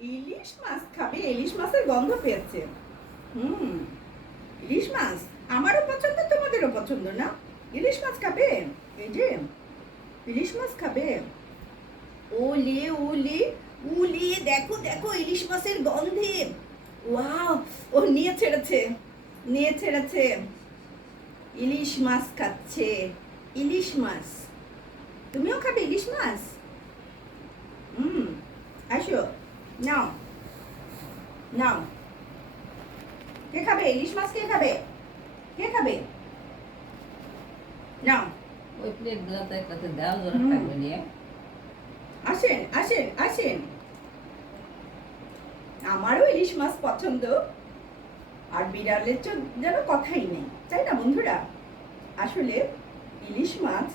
ইলিশ মাছ খাবে, ইলিশ মাছের গন্ধ পেয়েছে। হুম, ইলিশ মাছ আমারও পছন্দ, তোমাদেরও পছন্দ না? ইলিশ মাছ খাবে? এই যে, ইলিশ মাছ খাবে। ওলে ওলে, উলি, দেখো দেখো ইলিশ মাছের গন্ধে। ওয়াও, ও নিয়ে ছেড়েছে নিয়ে ছেড়েছে। ইলিশ মাছ খাচ্ছে, ইলিশ মাছ। তুমিও খাবে ইলিশ মাছ? হুম, আসো। নাও। নাও। কে খাবে? ইলিশ মাছ কে খাবে? কে খাবে? নাও। ওই প্লেট প্লেটগুলোতে একটাতে দাও জোরে। থাকবে নিয়ে। আসেন আসেন আসেন। আমারও ইলিশ মাছ পছন্দ। আর বিড়ালের তো যেন কথাই নেই তাই না বন্ধুরা? আসলে ইলিশ মাছ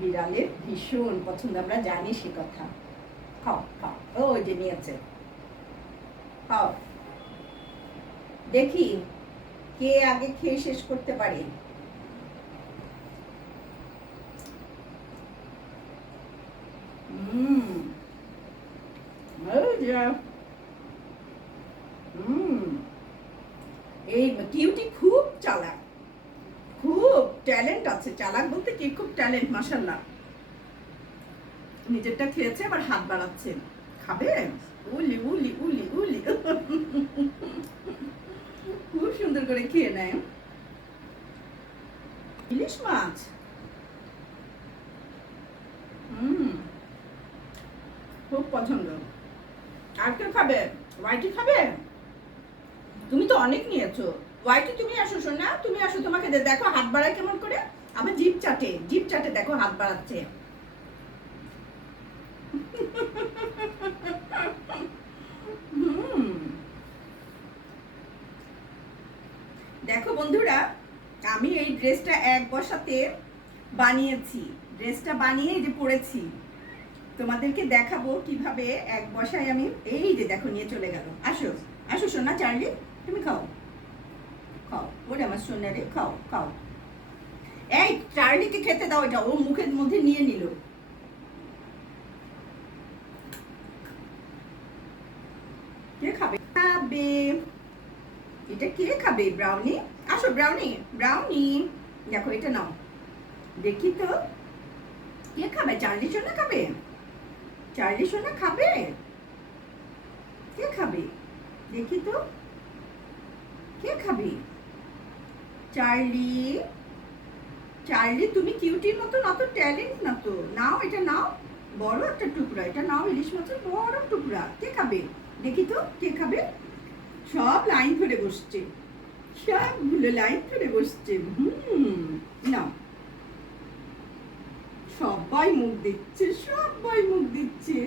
বিড়ালের ভীষণ পছন্দ আমরা জানি সে কথা। খাও খাও ওই যে নিয়েছে খাও দেখি কে আগে খেয়ে শেষ করতে পারে। হুম। হুম। এই কিউটি খুব চালাক। খুব ট্যালেন্ট আছে। চালাক বলতে কি? খুব ট্যালেন্ট মাসাল্লাহ নিজেরটা খেয়েছে, আবার হাত বাড়াচ্ছে। খাবে? উলি উলি উলি উলি। খুব সুন্দর করে খেয়ে নেয়। ইলিশ মাছ? হুম। খুব পছন্দ। আর কেউ খাবে? হোয়াইটি খাবে? তুমি তো অনেক নিয়েছো। হোয়াইটি তুমি আসো শোনা তুমি আসো তোমাকে দেখো হাত বাড়ায় কেমন করে? আবার জিপ চাটে জিপ চাটে দেখো হাত বাড়াচ্ছে। দেখো বন্ধুরা, আমি এই ড্রেসটা এক বসাতে বানিয়েছি। ড্রেসটা বানিয়ে যে পরেছি। তোমাদেরকে দেখাবো কীভাবে এক বসায় আমি এই যে দেখো, নিয়ে চলে গেল। আসো আসো সোনা, চার্লি, তুমি খাও। খাও, ওরে আমার সোনা রে, খাও খাও। এই, চার্লিকে খেতে দাও, এটা ও মুখের মধ্যে নিয়ে নিল। কে খাবে? খাবে। এটা কে খাবে? ব্রাউনি? আসো, ব্রাউনি ব্রাউনি। দেখো, এটা নাও। দেখি তো। কে খাবে? চার্লি সোনা খাবে? চার্লি সোনা খাবে? কে খাবে? দেখি তো। কে খাবে? চার্লি। চার্লি, তুমি কিউটির মতো অত ট্যালেন্ট না তো। নাও, এটা নাও। বড় একটা টুকরা, এটা নাও, ইলিশ মাছের বড় টুকরা। কে খাবে? দেখি তো, কে খাবে? সব লাইন ধরে বসছে। সবগুলো লাইন ধরে বসছে। হুম, নাও। সবাই মুখ দিচ্ছে সবাই মুখ দিচ্ছে।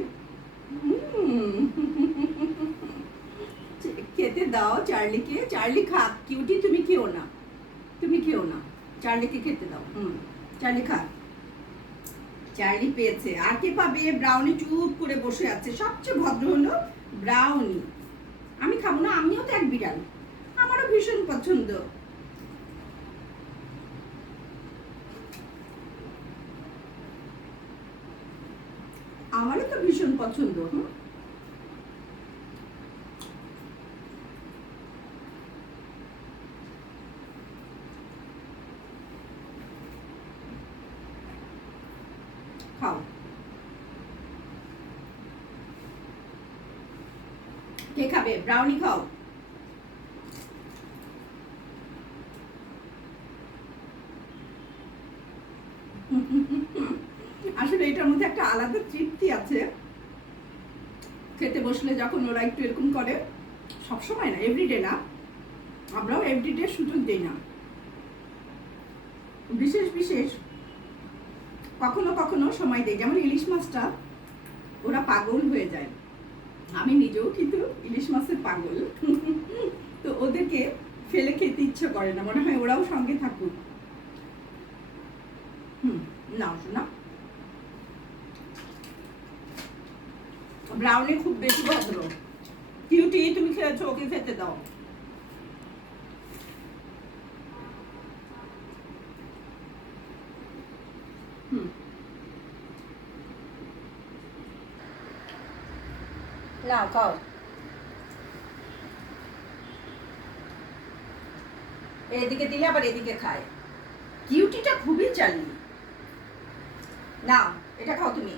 খেতে দাও চার্লিকে। চার্লি খা কিউটি, তুমি খেও না। তুমি খেও না। চার্লিকে খেতে দাও। হুম, চার্লি খা চার্লি পেয়েছে। আর কে পাবে? ব্রাউনি চুপ করে বসে আছে। সবচেয়ে ভদ্র হলো ব্রাউনি। আমি খাব না, আমিও তো এক বিড়াল। আমারও ভীষণ পছন্দ। আমারও তো ভীষণ পছন্দ, হুম? খাও। কে খাবে? ব্রাউনি খাও। আসলে এটার মধ্যে একটা আলাদা তৃপ্তি আছে। খেতে বসলে যখন ওরা একটু এরকম করে, সবসময় না এভরিডে না, আমরাও এভরিডে সুযোগ দিই না। বিশেষ বিশেষ কখনো কখনো সময় দেয় যেমন ইলিশ মাছটা, ওরা পাগল হয়ে যায়। আমি নিজেও কিন্তু ইলিশ মাছের পাগল। তো ওদেরকে ফেলে খেতে ইচ্ছে করে না, মনে হয় ওরাও সঙ্গে থাকুক। হুম, নাও শোনা। ব্রাউনি খুব বেশি ভদ্র কিউটি, তুমি খেয়েছো, ওকে খেতে দাও। হুম। নাও খাও। এদিকে দিলে আবার এদিকে খায়। কিউটিটা খুবই চালি। নাও এটা খাও তুমি।